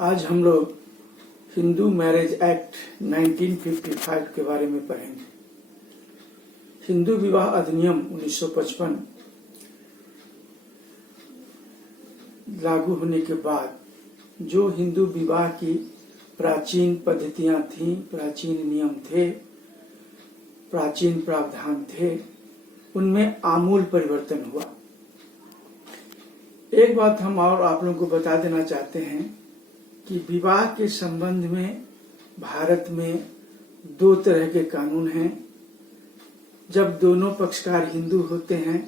आज हम लोग हिंदू मैरिज एक्ट 1955 के बारे में पढ़ेंगे। हिंदू विवाह अधिनियम 1955 लागू होने के बाद जो हिंदू विवाह की प्राचीन पद्धतियां थीं, प्राचीन नियम थे, प्राचीन प्रावधान थे, उनमें आमूल परिवर्तन हुआ। एक बात हम और आप लोगों को बता देना चाहते हैं कि विवाह के संबंध में भारत में दो तरह के कानून हैं। जब दोनों पक्षकार हिंदू होते हैं,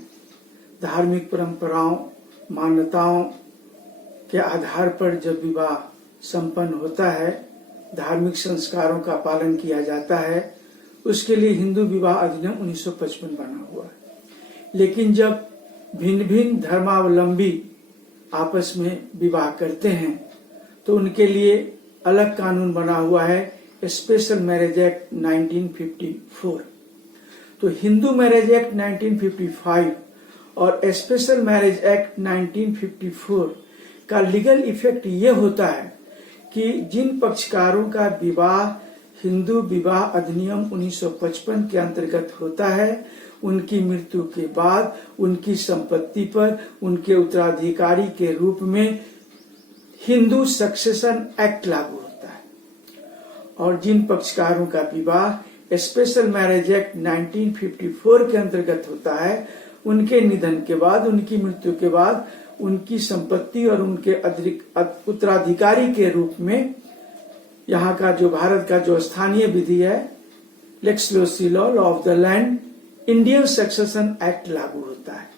धार्मिक परंपराओं, मान्यताओं के आधार पर जब विवाह संपन्न होता है, धार्मिक संस्कारों का पालन किया जाता है, उसके लिए हिंदू विवाह अधिनियम 1955 बना हुआ है। लेकिन जब भिन्न भिन्न धर्मावलंबी आपस में विवाह करते हैं तो उनके लिए अलग कानून बना हुआ है, स्पेशल मैरिज एक्ट 1954। तो हिंदू मैरिज एक्ट 1955 और स्पेशल मैरिज एक्ट 1954 का लीगल इफेक्ट ये होता है कि जिन पक्षकारों का विवाह हिंदू विवाह अधिनियम 1955 के अंतर्गत होता है, उनकी मृत्यु के बाद उनकी संपत्ति पर उनके उत्तराधिकारी के रूप में हिंदू सक्सेशन एक्ट लागू होता है। और जिन पक्षकारों का विवाह स्पेशल मैरिज एक्ट 1954 के अंतर्गत होता है, उनके निधन के बाद, उनकी मृत्यु के बाद उनकी संपत्ति और उनके उत्तराधिकारी के रूप में यहाँ का जो भारत का जो स्थानीय विधि है, lex loci law of the land, Indian Succession Act लागू होता है।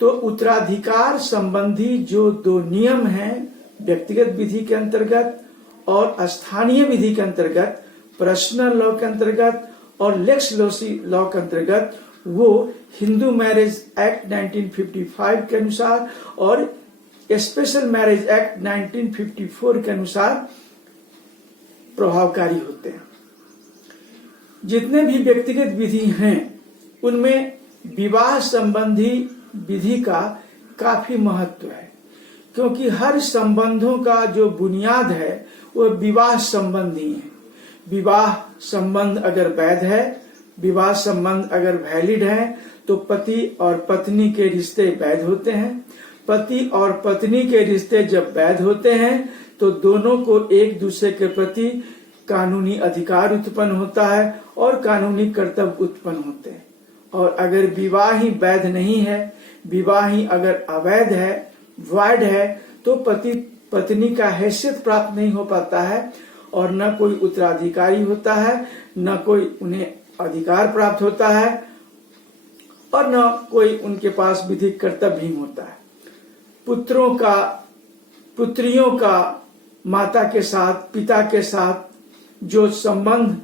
तो उत्तराधिकार संबंधी जो दो नियम हैं, व्यक्तिगत विधि के अंतर्गत और स्थानीय विधि के अंतर्गत, पर्सनल लॉ के अंतर्गत और लेक्स लोसी लॉ के अंतर्गत, वो हिंदू मैरिज एक्ट 1955 के अनुसार और स्पेशल मैरिज एक्ट 1954 के अनुसार प्रभावकारी होते हैं। जितने भी व्यक्तिगत विधि हैं, उनमें विवाह संबंधी विधि का काफी महत्व है, क्योंकि हर संबंधों का जो बुनियाद है वो विवाह संबंधी है। विवाह संबंध अगर वैध है, विवाह संबंध अगर वैलिड है, तो पति और पत्नी के रिश्ते वैध होते हैं। पति और पत्नी के रिश्ते जब वैध होते हैं तो दोनों को एक दूसरे के प्रति कानूनी अधिकार उत्पन्न होता है और कानूनी कर्तव्य उत्पन्न होते हैं। और अगर विवाह ही वैध नहीं है, विवाह ही अगर अवैध है, वैध है, तो पति पत्नी का हैसियत प्राप्त नहीं हो पाता है और न कोई उत्तराधिकारी होता है, न कोई उन्हें अधिकार प्राप्त होता है और न कोई उनके पास विधिक कर्तव्य भी होता है। पुत्रियों का माता के साथ, पिता के साथ जो संबंध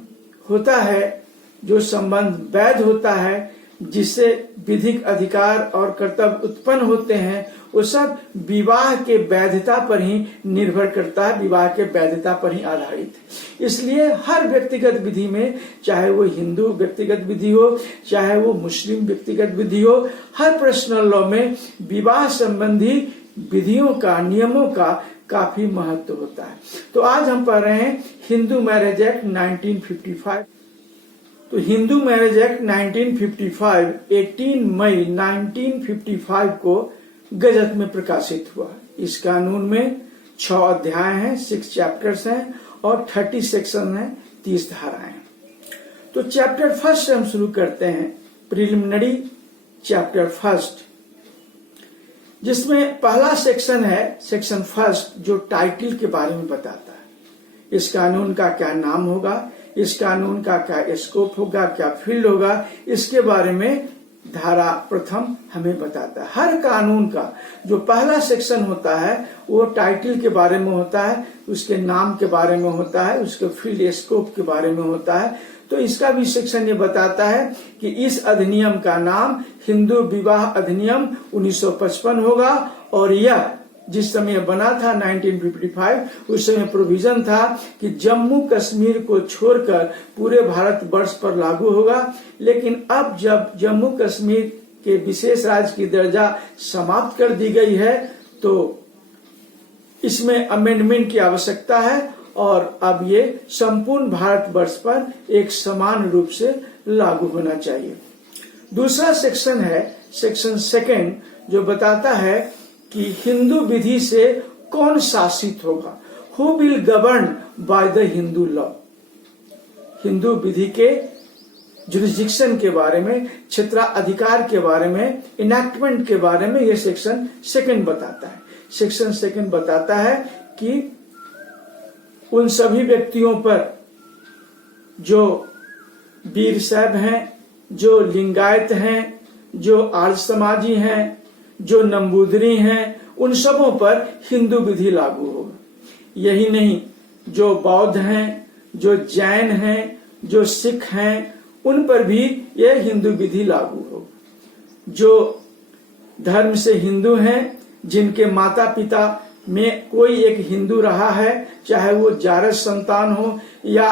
होता है, जो संबंध वैध होता है, जिससे विधिक अधिकार और कर्तव्य उत्पन्न होते हैं, वो सब विवाह के वैधता पर ही निर्भर करता है, विवाह के वैधता पर ही आधारित है। इसलिए हर व्यक्तिगत विधि में, चाहे वो हिंदू व्यक्तिगत विधि हो, चाहे वो मुस्लिम व्यक्तिगत विधि हो, हर पर्सनल लॉ में विवाह संबंधी विधियों का, नियमों का काफी महत्व होता है। तो आज हम पढ़ रहे हैं हिंदू मैरिज एक्ट 1955। तो हिंदू मैरिज एक्ट 1955 18 मई 1955 को गजट में प्रकाशित हुआ। इस कानून में 6 अध्याय हैं, 6 चैप्टर्स हैं और 30 सेक्शन हैं, 30 धाराएं। तो चैप्टर फर्स्ट से हम शुरू करते हैं, प्रिलिमिनरी चैप्टर फर्स्ट, जिसमें पहला सेक्शन है सेक्शन फर्स्ट, जो टाइटल के बारे में बताता है। इस कानून का क्या नाम होगा, इस कानून का क्या स्कोप होगा, क्या फील्ड होगा, इसके बारे में धारा प्रथम हमें बताता है। हर कानून का जो पहला सेक्शन होता है वो टाइटल के बारे में होता है, उसके नाम के बारे में होता है, उसके फील्ड स्कोप के बारे में होता है। तो इसका भी सेक्शन ये बताता है कि इस अधिनियम का नाम हिंदू विवाह अधिनियम 1955 होगा और यह जिस समय बना था 1955, उस समय प्रोविजन था कि जम्मू कश्मीर को छोड़कर पूरे भारत वर्ष पर लागू होगा। लेकिन अब जब जम्मू कश्मीर के विशेष राज्य की दर्जा समाप्त कर दी गई है, तो इसमें अमेंडमेंट की आवश्यकता है और अब ये संपूर्ण भारतवर्ष पर एक समान रूप से लागू होना चाहिए। दूसरा सेक्शन है सेक्शन 2 जो बताता है कि हिंदू विधि से कौन शासित होगा, who will govern by the Hindu law. Hindu विधि के जुरिस्डिक्शन के बारे में, क्षेत्राधिकार के बारे में, इनैक्टमेंट के बारे में यह सेक्शन 2 बताता है। सेक्शन 2 बताता है कि उन सभी व्यक्तियों पर जो वीर शैव हैं, जो लिंगायत हैं, जो आर्य समाजी हैं, जो नंबूदरी हैं, उन सबों पर हिंदू विधि लागू होगा। यही नहीं, जो बौद्ध हैं, जो जैन हैं, जो सिख हैं, उन पर भी यह हिंदू विधि लागू होगा। जो धर्म से हिंदू हैं, जिनके माता पिता में कोई एक हिंदू रहा है, चाहे वो जारज संतान हो या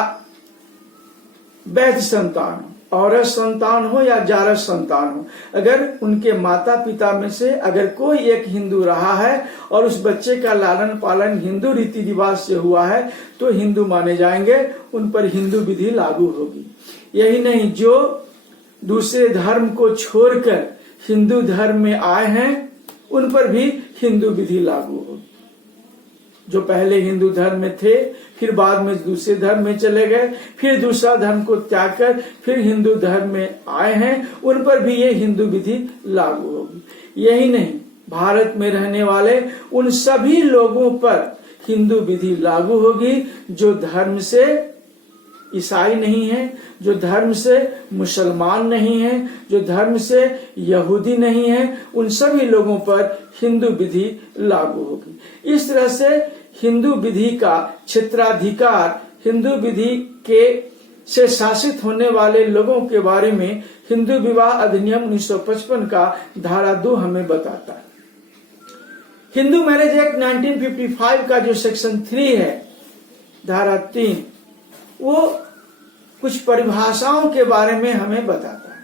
वैध संतान हो, औरत संतान हो या जारज संतान हो, अगर उनके माता पिता में से अगर कोई एक हिंदू रहा है और उस बच्चे का लालन पालन हिंदू रीति रिवाज से हुआ है तो हिंदू माने जाएंगे, उन पर हिंदू विधि लागू होगी। यही नहीं, जो दूसरे धर्म को छोड़कर हिंदू धर्म में आए हैं उन पर भी हिंदू विधि लागू होगी। जो पहले हिंदू धर्म में थे, फिर बाद में दूसरे धर्म में चले गए, फिर दूसरा धर्म को त्याग कर फिर हिंदू धर्म में आए हैं, उन पर भी ये हिंदू विधि लागू होगी। यही नहीं, भारत में रहने वाले उन सभी लोगों पर हिंदू विधि लागू होगी जो धर्म से ईसाई नहीं है, जो धर्म से मुसलमान नहीं है, जो धर्म से यहूदी नहीं है, उन सभी लोगों पर हिंदू विधि लागू होगी। इस तरह से हिंदू विधि का क्षेत्राधिकार, हिंदू विधि के से शासित होने वाले लोगों के बारे में हिंदू विवाह अधिनियम 1955 का धारा 2 हमें बताता है। हिंदू मैरिज एक्ट 1955 का जो सेक्शन 3 है, धारा 3, वो कुछ परिभाषाओं के बारे में हमें बताता है।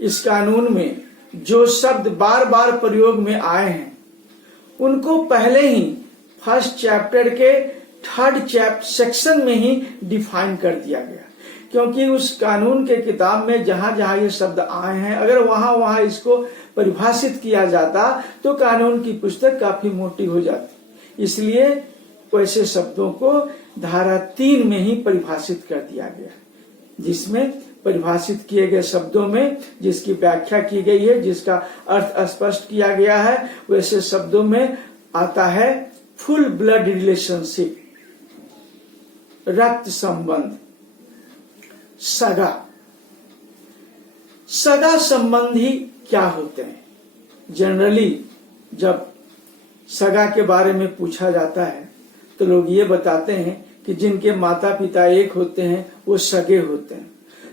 इस कानून में जो शब्द बार बार प्रयोग में आए हैं उनको पहले ही फर्स्ट चैप्टर के 3rd सेक्शन में ही डिफाइन कर दिया गया, क्योंकि उस कानून के किताब में जहां जहां ये शब्द आए हैं अगर वहां इसको परिभाषित किया जाता तो कानून की पुस्तक काफी मोटी हो जाती। इसलिए वैसे शब्दों को धारा 3 में ही परिभाषित कर दिया गया, जिसमें परिभाषित किए गए शब्दों में जिसकी व्याख्या की गई है, जिसका अर्थ स्पष्ट किया गया है, वैसे शब्दों में आता है फुल ब्लड रिलेशनशिप, रक्त संबंध, सगा। सगा संबंधी क्या होते हैं? जनरली जब सगा के बारे में पूछा जाता है तो लोग ये बताते हैं कि जिनके माता पिता एक होते हैं वो सगे होते हैं।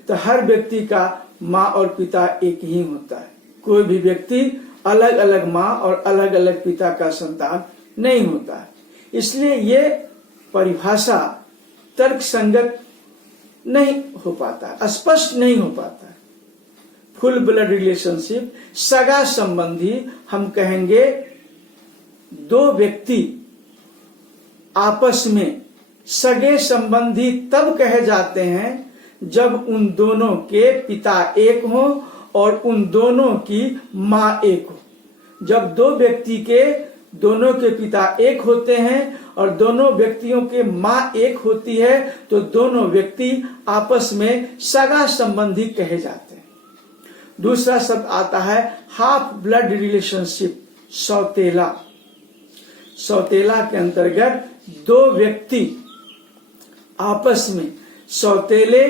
तो हर व्यक्ति का माँ और पिता एक ही होता है। कोई भी व्यक्ति अलग अलग माँ और अलग अलग पिता का संतान नहीं होता है। इसलिए ये परिभाषा तर्क संगत नहीं हो पाता है, स्पष्ट नहीं हो पाता है। फुल ब्लड रिलेशनशिप, सगा संबंधी, हम कहेंगे दो व्यक्ति आपस में सगे संबंधी तब कहे जाते हैं जब उन दोनों के पिता एक हो और उन दोनों की माँ एक हो। जब दो व्यक्ति के दोनों के पिता एक होते हैं और दोनों व्यक्तियों के माँ एक होती है तो दोनों व्यक्ति आपस में सगा संबंधी कहे जाते हैं। दूसरा शब्द आता है हाफ ब्लड रिलेशनशिप, सौतेला। सौतेला के अंतर्गत दो व्यक्ति आपस में सौतेले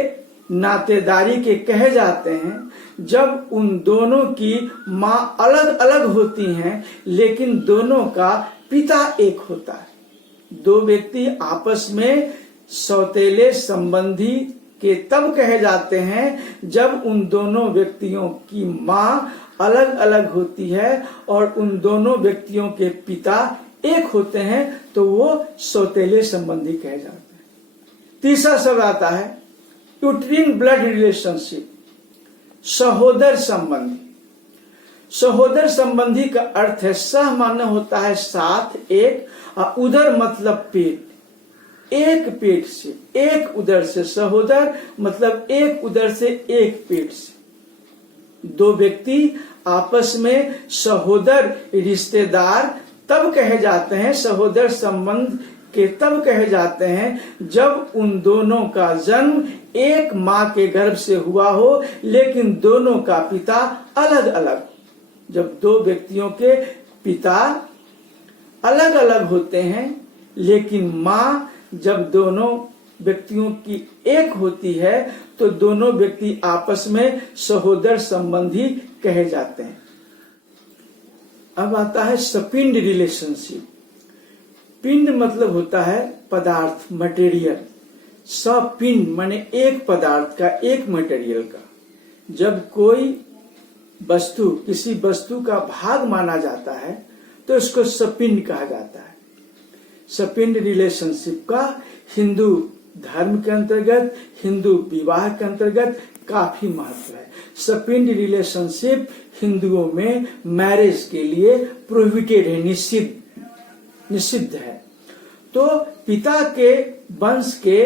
नातेदारी के कहे जाते हैं जब उन दोनों की माँ अलग अलग होती हैं लेकिन दोनों का पिता एक होता है। दो व्यक्ति आपस में सौतेले संबंधी के तब कहे जाते हैं जब उन दोनों व्यक्तियों की माँ अलग अलग होती है और उन दोनों व्यक्तियों के पिता एक होते हैं तो वो सौतेले संबंधी कहे जाते हैं। तीसरा शब्द आता है यूट्रीन ब्लड रिलेशनशिप, सहोदर संबंधी। सहोदर संबंधी का अर्थ है, सह माने होता है साथ, एक, और उदर मतलब पेट, एक पेट से, एक उदर से। सहोदर मतलब एक उदर से, एक पेट से। दो व्यक्ति आपस में सहोदर रिश्तेदार तब कहे जाते हैं, सहोदर संबंध के तब कहे जाते हैं जब उन दोनों का जन्म एक मां के गर्भ से हुआ हो, लेकिन दोनों का पिता अलग अलग। जब दो व्यक्तियों के पिता अलग अलग होते हैं, लेकिन मां जब दोनों व्यक्तियों की एक होती है, तो दोनों व्यक्ति आपस में सहोदर संबंधी कहे जाते हैं। अब आता है सपिंड रिलेशनशिप। पिंड मतलब होता है पदार्थ, मटेरियल। सपिंड माने एक पदार्थ का, एक मटेरियल का। जब कोई वस्तु किसी वस्तु का भाग माना जाता है तो इसको सपिंड कहा जाता है। सपिंड रिलेशनशिप का हिंदू धर्म के अंतर्गत, हिंदू विवाह के अंतर्गत काफी महत्व है। सपिंड रिलेशनशिप हिंदुओं में मैरिज के लिए प्रोहिबिटेड है, निषिद्ध है। तो पिता के वंश के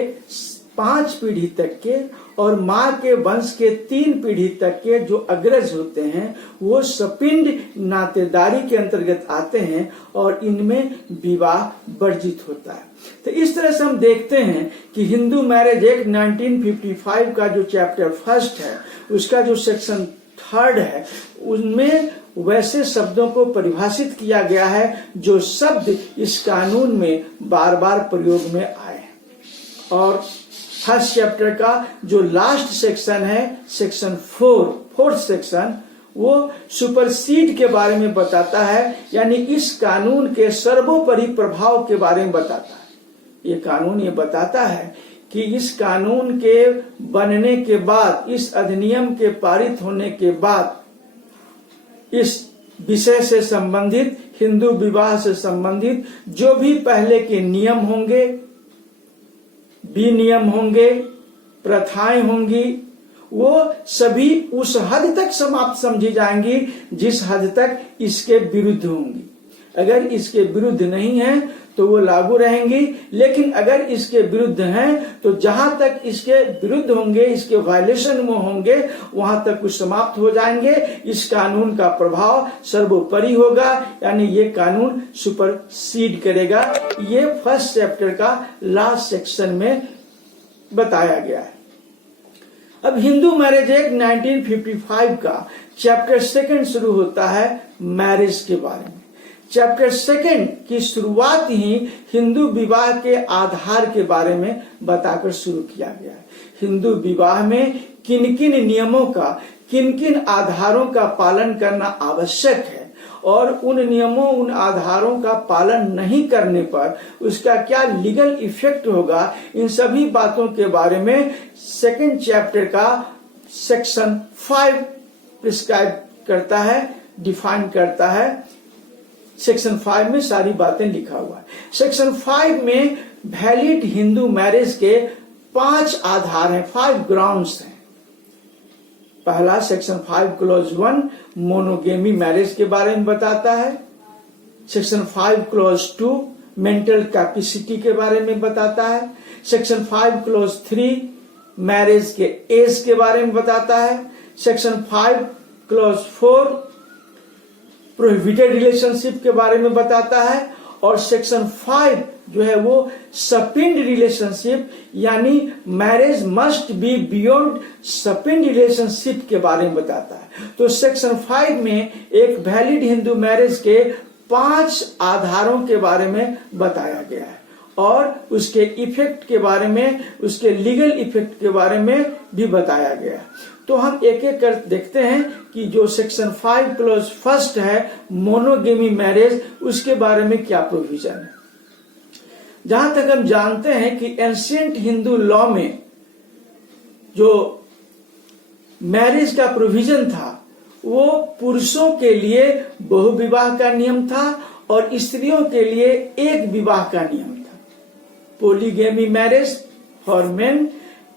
5 पीढ़ी तक के और मां के वंश के 3 पीढ़ी तक के जो अग्रज होते हैं, वो सपिंड नातेदारी के अंतर्गत आते हैं और इनमें विवाह वर्जित होता है। तो इस तरह से हम देखते हैं कि हिंदू मैरिज एक्ट 1955 का जो चैप्टर 1 है, उसका जो सेक्शन 3 है, उनमें वैसे शब्दों को परिभाषित किया गया है जो शब्द इस कानून में बार बार प्रयोग में आए हैं। और फर्स्ट चैप्टर का जो लास्ट सेक्शन है, सेक्शन 4th सेक्शन, वो सुपरसीड के बारे में बताता है, यानी इस कानून के सर्वोपरि प्रभाव के बारे में बताता है। ये कानून ये बताता है कि इस कानून के बनने के बाद, इस अधिनियम के पारित होने के बाद, इस विषय से संबंधित, हिंदू विवाह से संबंधित जो भी पहले के नियम होंगे, विनियम होंगे, प्रथाएं होंगी, वो सभी उस हद तक समाप्त समझी जाएंगी जिस हद तक इसके विरुद्ध होंगी। अगर इसके विरुद्ध नहीं है तो वो लागू रहेंगी, लेकिन अगर इसके विरुद्ध हैं तो जहां तक इसके विरुद्ध होंगे, इसके वायलेशन में होंगे, वहां तक कुछ समाप्त हो जाएंगे। इस कानून का प्रभाव सर्वोपरि होगा, यानी ये कानून सुपरसीड करेगा। ये फर्स्ट चैप्टर का लास्ट सेक्शन में बताया गया है। अब हिंदू मैरिज एक्ट 1955 का चैप्टर 2 शुरू होता है मैरिज के बारे में। चैप्टर 2 की शुरुआत ही हिंदू विवाह के आधार के बारे में बताकर शुरू किया गया है। हिंदू विवाह में किन किन नियमों का, किन किन आधारों का पालन करना आवश्यक है और उन नियमों, उन आधारों का पालन नहीं करने पर उसका क्या लीगल इफेक्ट होगा, इन सभी बातों के बारे में 2nd चैप्टर का सेक्शन 5 प्रिस्क्राइब करता है, डिफाइन करता है। सेक्शन 5 में सारी बातें लिखा हुआ है। सेक्शन 5 में वैलिड हिंदू मैरिज के 5 आधार हैं, 5 ग्राउंड्स हैं। पहला सेक्शन 5 क्लॉज 1 मोनोगेमी मैरिज के बारे में बताता है। सेक्शन 5 क्लॉज 2 मेंटल कैपेसिटी के बारे में बताता है। सेक्शन 5 क्लॉज 3 मैरिज के एज के बारे में बताता है। सेक्शन 5 क्लॉज 4 प्रोहिबिटेड रिलेशनशिप के बारे में बताता है। और सेक्शन 5 जो है वो सपिंड रिलेशनशिप, यानी marriage must be beyond sapinda relationship के बारे में बताता है। तो सेक्शन 5 में एक वैलिड हिंदू मैरिज के 5 आधारों के बारे में बताया गया है और उसके इफेक्ट के बारे में, उसके लीगल इफेक्ट के बारे में भी बताया गया है। तो हम एक एक कर देखते हैं कि जो सेक्शन 5 क्लॉज 1 है मोनोगेमी मैरिज, उसके बारे में क्या प्रोविजन है। जहां तक हम जानते हैं कि एंशिएंट हिंदू लॉ में जो मैरिज का प्रोविजन था वो पुरुषों के लिए बहुविवाह का नियम था और स्त्रियों के लिए एक विवाह का नियम था। Polygamy marriage for men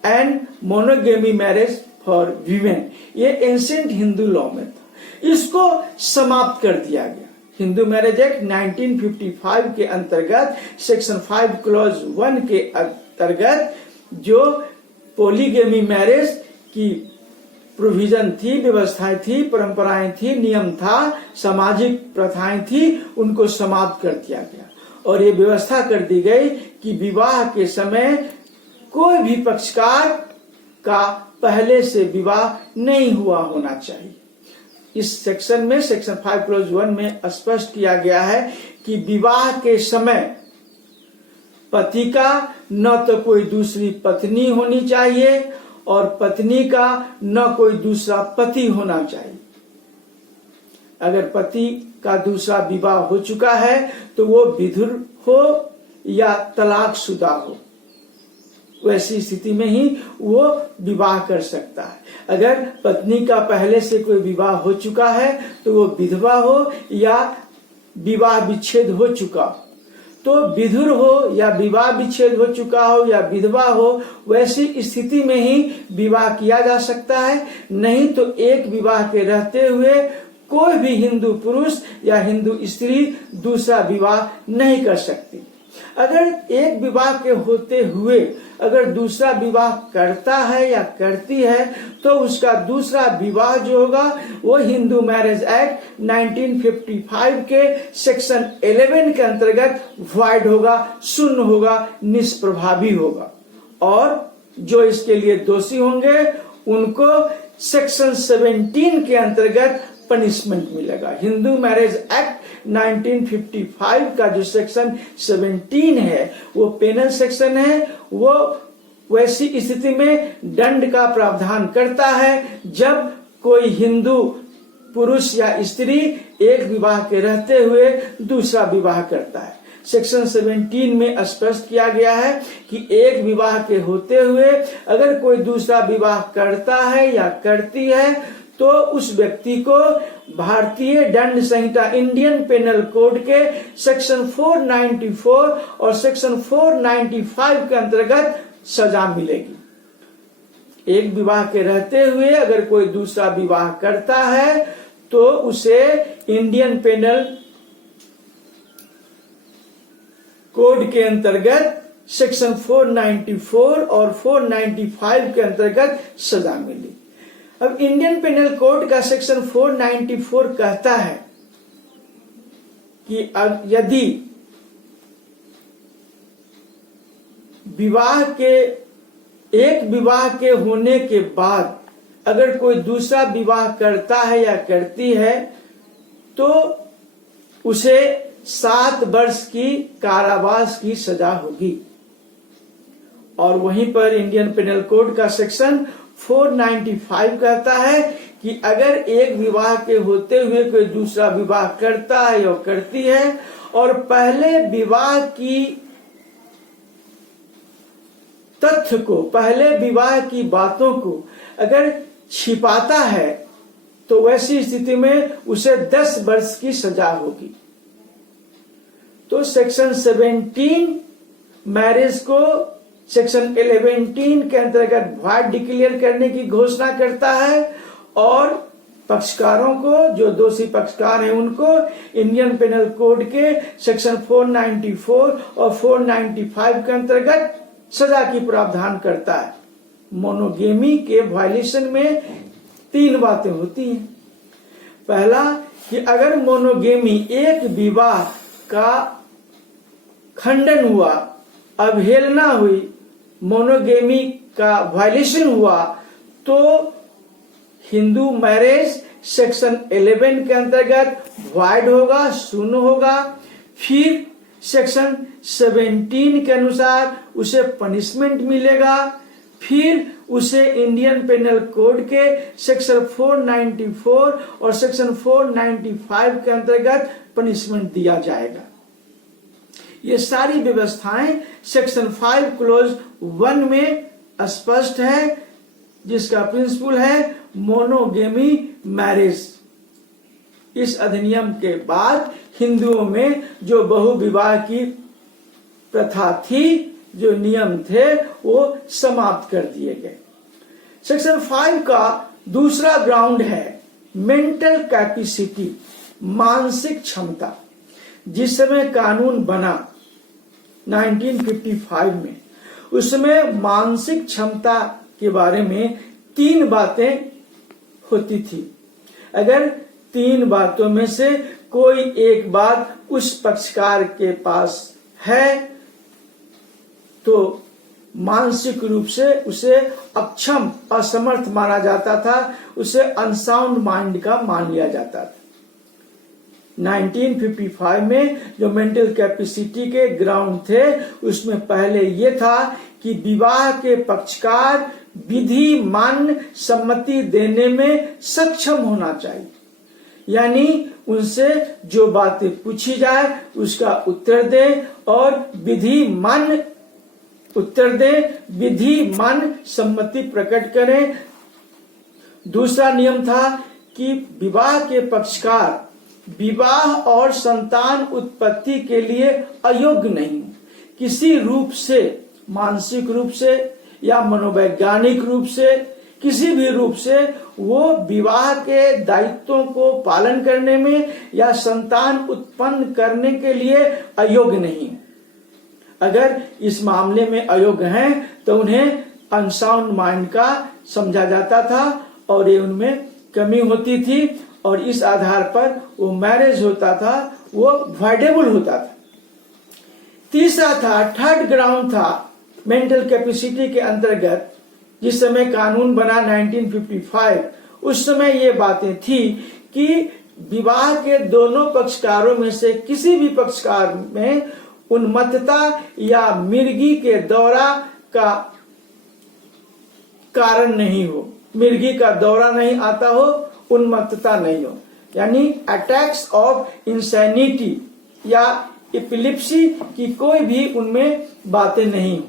and monogamy marriage for women, ये एंशिएंट हिंदू लॉ में था। इसको समाप्त कर दिया गया। हिंदू मैरिज एक्ट 1955 के अंतर्गत सेक्शन 5 क्लॉज 1 के अंतर्गत जो पॉलीगेमी मैरिज की प्रोविजन थी, व्यवस्थाएं थी, परंपराएं थी, नियम था, सामाजिक प्रथाएं थी, उनको समाप्त कर दिया गया और ये व्यवस्था कर दी गई कि विवाह के समय कोई भी पक्षकार का पहले से विवाह नहीं हुआ होना चाहिए। इस सेक्शन में सेक्शन 5 क्लॉज 1 में स्पष्ट किया गया है कि विवाह के समय पति का न तो कोई दूसरी पत्नी होनी चाहिए और पत्नी का न कोई दूसरा पति होना चाहिए। अगर पति का दूसरा विवाह हो चुका है तो वो विधुर हो या तलाकशुदा हो, वैसी स्थिति में ही वो विवाह कर सकता है। अगर पत्नी का पहले से कोई विवाह हो चुका है तो वो विधवा हो या विवाह विच्छेद हो चुका हो, तो विधुर हो या विवाह विच्छेद हो चुका हो या विधवा हो, वैसी स्थिति में ही विवाह किया जा सकता है। नहीं तो एक विवाह के रहते हुए कोई भी हिंदू पुरुष या हिंदू स्त्री दूसरा विवाह नहीं कर सकती। अगर एक विवाह के होते हुए अगर दूसरा विवाह करता है या करती है तो उसका दूसरा विवाह जो होगा वो हिंदू मैरिज एक्ट 1955 के सेक्शन 11 के अंतर्गत वॉइड होगा, शून्य होगा, निष्प्रभावी होगा और जो इसके लिए दोषी होंगे उनको सेक्शन 17 के अंतर्गत पनिशमेंट मिलेगा। हिंदू मैरिज एक्ट 1955 का जो सेक्शन 17 है वो पेनल सेक्शन है। वो वैसी स्थिति में दंड का प्रावधान करता है जब कोई हिंदू पुरुष या स्त्री एक विवाह के रहते हुए दूसरा विवाह करता है। सेक्शन 17 में स्पष्ट किया गया है कि एक विवाह के होते हुए अगर कोई दूसरा विवाह करता है या करती है तो उस व्यक्ति को भारतीय दंड संहिता इंडियन पेनल कोड के सेक्शन 494 और सेक्शन 495 के अंतर्गत सजा मिलेगी। एक विवाह के रहते हुए अगर कोई दूसरा विवाह करता है तो उसे इंडियन पेनल कोड के अंतर्गत सेक्शन 494 और 495 के अंतर्गत सजा मिली। अब इंडियन पेनल कोड का सेक्शन 494 कहता है कि यदि एक विवाह के होने के बाद अगर कोई दूसरा विवाह करता है या करती है तो उसे 7 वर्ष की कारावास की सजा होगी। और वहीं पर इंडियन पेनल कोड का सेक्शन 495 कहता है कि अगर एक विवाह के होते हुए कोई दूसरा विवाह करता है या करती है और पहले विवाह की तथ्य को, पहले विवाह की बातों को अगर छिपाता है तो वैसी स्थिति में उसे 10 वर्ष की सजा होगी। तो सेक्शन 17 मैरिज को सेक्शन 11 के अंतर्गत वॉइड डिक्लेयर करने की घोषणा करता है और पक्षकारों को, जो दोषी पक्षकार हैं, उनको इंडियन पेनल कोड के सेक्शन 494 और 495 के अंतर्गत सजा की प्रावधान करता है। मोनोगेमी के वायलेशन में 3 बातें होती हैं। पहला कि अगर मोनोगेमी एक विवाह का खंडन हुआ, अवहेलना हुई, मोनोगेमी का वायलेशन हुआ तो हिंदू मैरिज सेक्शन 11 के अंतर्गत वॉइड होगा, शून्य होगा। फिर सेक्शन 17 के अनुसार उसे पनिशमेंट मिलेगा। फिर उसे इंडियन पेनल कोड के सेक्शन 494 और सेक्शन 495 के अंतर्गत पनिशमेंट दिया जाएगा। ये सारी व्यवस्थाएं सेक्शन 5 क्लॉज 1 में स्पष्ट है, जिसका प्रिंसिपल है मोनोगेमी मैरिज। इस अधिनियम के बाद हिंदुओं में जो बहुविवाह की प्रथा थी, जो नियम थे, वो समाप्त कर दिए गए। सेक्शन 5 का दूसरा ग्राउंड है मेंटल कैपेसिटी, मानसिक क्षमता। जिस समय कानून बना 1955 में, उसमें मानसिक क्षमता के बारे में 3 बातें होती थी। अगर 3 बातों में से कोई एक बात उस पक्षकार के पास है तो मानसिक रूप से उसे अक्षम, असमर्थ माना जाता था, उसे अनसाउंड माइंड का मान लिया जाता था। 1955 में जो मेंटल कैपेसिटी के ग्राउंड थे, उसमें पहले ये था कि विवाह के पक्षकार विधि मान्य सम्मति देने में सक्षम होना चाहिए, यानी उनसे जो बातें पूछी जाए उसका उत्तर दे और विधि मान्य उत्तर दे, विधि मान्य सम्मति प्रकट करें। दूसरा नियम था कि विवाह के पक्षकार विवाह और संतान उत्पत्ति के लिए अयोग्य नहीं, किसी रूप से, मानसिक रूप से या मनोवैज्ञानिक रूप से, किसी भी रूप से वो विवाह के दायित्वों को पालन करने में या संतान उत्पन्न करने के लिए अयोग्य नहीं। अगर इस मामले में अयोग्य हैं तो उन्हें अनसाउंड माइंड का समझा जाता था और ये उनमें कमी होती थी और इस आधार पर वो मैरिज होता था, वो वॉइडेबल होता था। तीसरा था, थर्ड ग्राउंड था मेंटल कैपेसिटी के अंतर्गत, जिस समय कानून बना 1955, उस समय ये बातें थी कि विवाह के दोनों पक्षकारों में से किसी भी पक्षकार में उन्मत्तता या मिर्गी के दौरा का कारण नहीं हो, मिर्गी का दौरा नहीं आता हो, उन्मत्तता नहीं हो, यानी अटैक्स ऑफ इंसैनिटी या एपिलेप्सी की कोई भी उनमें बातें नहीं हो।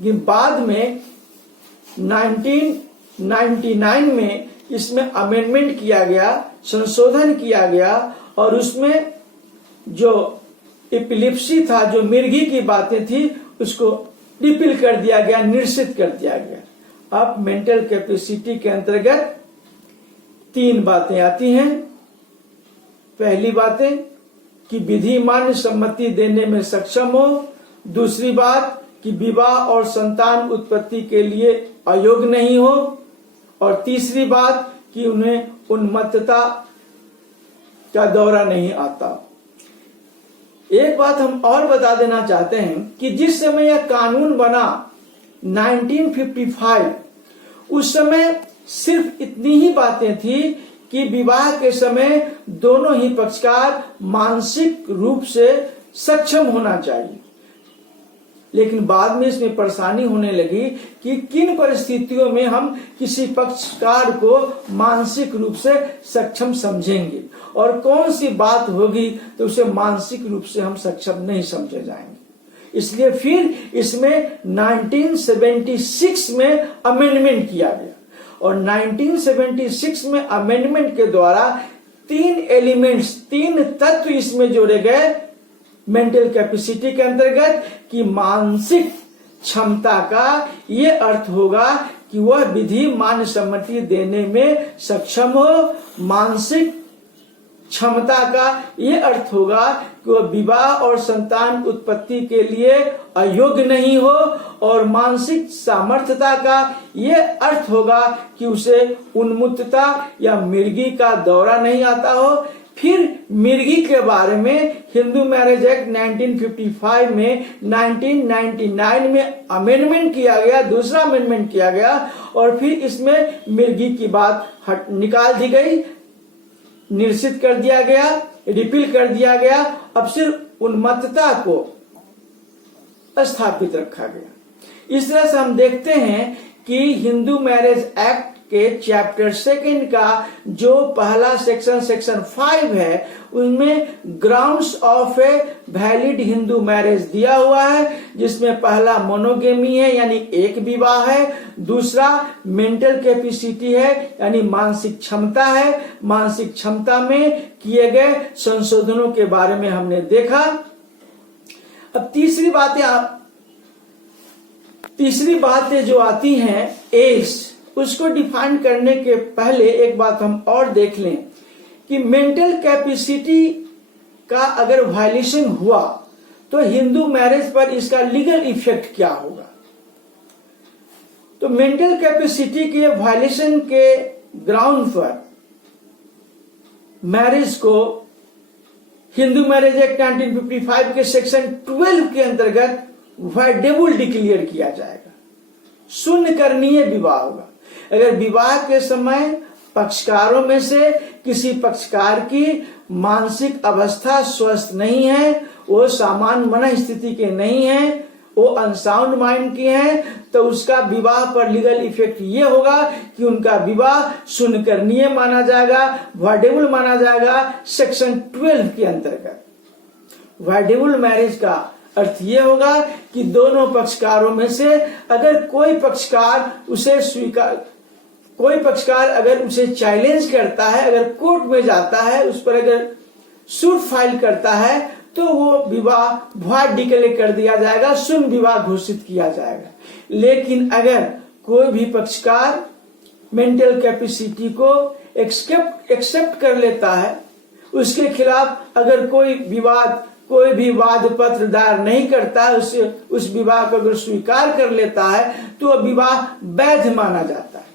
लेकिन बाद में 1999 में इसमें अमेंडमेंट किया गया, संशोधन किया गया और उसमें जो एपिलेप्सी था, जो मिर्गी की बातें थी, उसको रिपील कर दिया गया, निश्चित कर दिया गया। अब मेंटल कैपेसिटी के अंतर्गत 3 बातें आती हैं। पहली बातें कि विधि मान्य सम्मति देने में सक्षम हो, दूसरी बात कि विवाह और संतान उत्पत्ति के लिए अयोग्य नहीं हो और तीसरी बात कि उन्हें उन्मत्तता का दौरा नहीं आता। एक बात हम और बता देना चाहते हैं कि जिस समय यह कानून बना 1955, उस समय सिर्फ इतनी ही बातें थी कि विवाह के समय दोनों ही पक्षकार मानसिक रूप से सक्षम होना चाहिए। लेकिन बाद में इसमें परेशानी होने लगी कि किन परिस्थितियों में हम किसी पक्षकार को मानसिक रूप से सक्षम समझेंगे और कौन सी बात होगी तो उसे मानसिक रूप से हम सक्षम नहीं समझे जाएंगे। इसलिए फिर इसमें 1976 में अमेंडमेंट किया गया और 1976 में अमेंडमेंट के द्वारा 3 एलिमेंट्स, 3 तत्व इसमें जोड़े गए मेंटल कैपेसिटी के अंतर्गत कि मानसिक क्षमता का ये अर्थ होगा कि वह विधि मान्य सम्मति देने में सक्षम हो, मानसिक क्षमता का ये अर्थ होगा कि वह विवाह और संतान उत्पत्ति के लिए अयोग्य नहीं हो और मानसिक सामर्थ्यता का ये अर्थ होगा कि उसे उन्मत्तता या मिर्गी का दौरा नहीं आता हो। फिर मिर्गी के बारे में हिंदू मैरिज एक्ट 1955 में 1999 में अमेंडमेंट किया गया, दूसरा अमेंडमेंट किया गया और फिर इसमें मिर्गी की बात निकाल दी गई, निश्चित कर दिया गया, रिपील कर दिया गया। अब सिर्फ उन्मत्तता को स्थापित रखा गया। इस तरह से हम देखते हैं कि हिंदू मैरिज एक्ट के चैप्टर 2 का जो पहला सेक्शन 5 है, उनमें grounds of a valid Hindu marriage दिया हुआ है, जिसमें पहला मोनोगेमी है यानी एक विवाह है, दूसरा मेंटल कैपेसिटी है यानी मानसिक क्षमता है। मानसिक क्षमता में किए गए संशोधनों के बारे में हमने देखा। अब तीसरी बातें जो आती हैं, एज उसको डिफाइन करने के पहले एक बात हम और देख लें कि मेंटल कैपेसिटी का अगर वायलेशन हुआ तो हिंदू मैरिज पर इसका लीगल इफेक्ट क्या होगा। तो मेंटल कैपेसिटी के वायलेशन के ग्राउंड पर मैरिज को हिंदू मैरिज एक्ट 1955 के सेक्शन 12 के अंतर्गत वाइडेबल डिक्लेयर किया जाएगा। शून्य करणीय विवाह होगा अगर विवाह के समय पक्षकारों में से किसी पक्षकार की मानसिक अवस्था स्वस्थ नहीं है, वो सामान्य मन स्थिति के नहीं है, वो अनसाउंड माइंड की है, तो उसका विवाह पर लीगल इफेक्ट ये होगा कि उनका विवाह शून्य करणीय माना जाएगा, वाइडेबल माना जाएगा सेक्शन 12 के अंतर्गत। वाइडेबल मैरिज का अर्थ ये होगा कि दोनों पक्षकारों में से अगर कोई पक्षकार अगर उसे चैलेंज करता है, अगर कोर्ट में जाता है, उस पर अगर सूट फाइल करता है, तो वो विवाह वॉइड डिक्लेयर कर दिया जाएगा, शून्य विवाह घोषित किया जाएगा। लेकिन अगर कोई भी पक्षकार मेंटल कैपेसिटी को एक्सेप्ट कर लेता है, उसके खिलाफ अगर कोई भी वाद पत्र दायर नहीं करता है, उस विवाह को अगर स्वीकार कर लेता है तो वह विवाह वैध माना जाता है।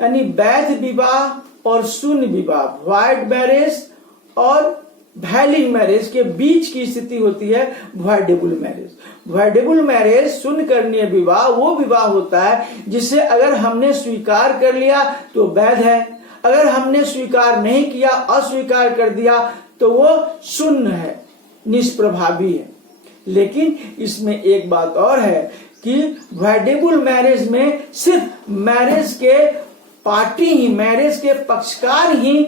यानी वैध विवाह और शून्य विवाह, वॉइड मैरिज और वैलिड मैरिज के बीच की स्थिति होती है वाइडेबल मैरिज। वाइडेबल मैरिज शून्य करणीय विवाह वो विवाह होता है जिसे अगर हमने स्वीकार कर लिया तो वैध है, अगर हमने स्वीकार नहीं किया, अस्वीकार कर दिया, तो वो शून्य है, निष्प्रभावी है। लेकिन इसमें एक बात और है कि वाइडेबल मैरिज में सिर्फ मैरिज के पार्टी ही, मैरिज के पक्षकार ही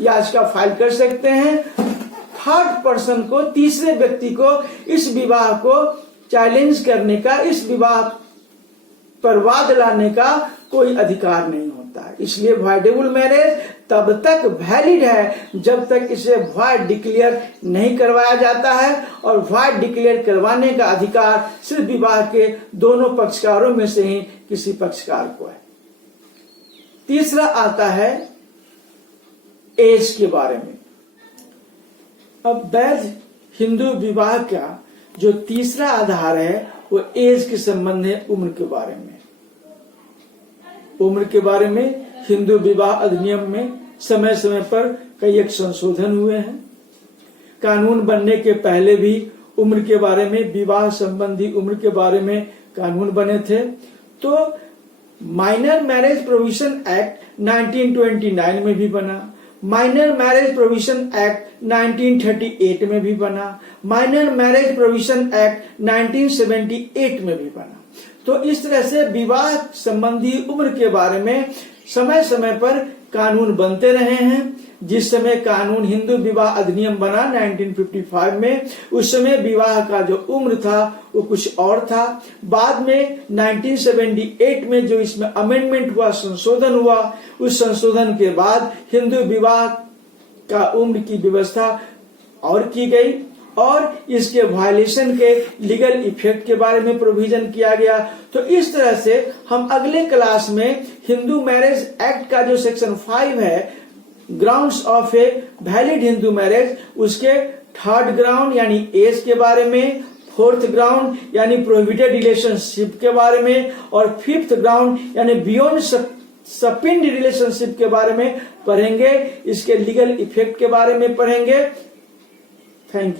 याचिका फाइल कर सकते हैं। थर्ड पर्सन को, तीसरे व्यक्ति को इस विवाह को चैलेंज करने का, इस विवाह पर वाद लाने का कोई अधिकार नहीं होता है। इसलिए वाइडेबल मैरिज तब तक वैलिड है जब तक इसे वॉइड डिक्लेयर नहीं करवाया जाता है, और वॉइड डिक्लेयर करवाने का अधिकार सिर्फ विवाह के दोनों पक्षकारों में से ही किसी पक्षकार को है। तीसरा आता है एज के बारे में। अब वैध हिंदू विवाह का जो तीसरा आधार है वो एज के संबंध है, उम्र के बारे में। उम्र के बारे में हिंदू विवाह अधिनियम में समय समय पर कई एक संशोधन हुए हैं। कानून बनने के पहले भी उम्र के बारे में, विवाह संबंधी उम्र के बारे में कानून बने थे। तो माइनर मैरिज प्रोविजन एक्ट 1929 में भी बना, माइनर मैरिज प्रोविजन एक्ट 1938 में भी बना, माइनर मैरिज प्रोविजन एक्ट 1978 में भी बना। तो इस तरह से विवाह संबंधी उम्र के बारे में समय समय पर कानून बनते रहे हैं। जिस समय कानून हिंदू विवाह अधिनियम बना 1955 में, उस समय विवाह का जो उम्र था वो कुछ और था। बाद में 1978 में जो इसमें अमेंडमेंट हुआ, संशोधन हुआ, उस संशोधन के बाद हिंदू विवाह का उम्र की व्यवस्था और की गई, और इसके वायलेशन के लीगल इफेक्ट के बारे में प्रोविजन किया गया। तो इस तरह से हम अगले क्लास में हिंदू मैरिज एक्ट का जो सेक्शन 5 है, grounds of a valid Hindu marriage, उसके थर्ड ग्राउंड यानी एज के बारे में, फोर्थ ग्राउंड यानी प्रोहिबिटेड रिलेशनशिप के बारे में, और फिफ्थ ग्राउंड यानी बियॉन्ड सपिंड रिलेशनशिप के बारे में पढ़ेंगे। इसके लीगल इफेक्ट के बारे में पढ़ेंगे। Thank you.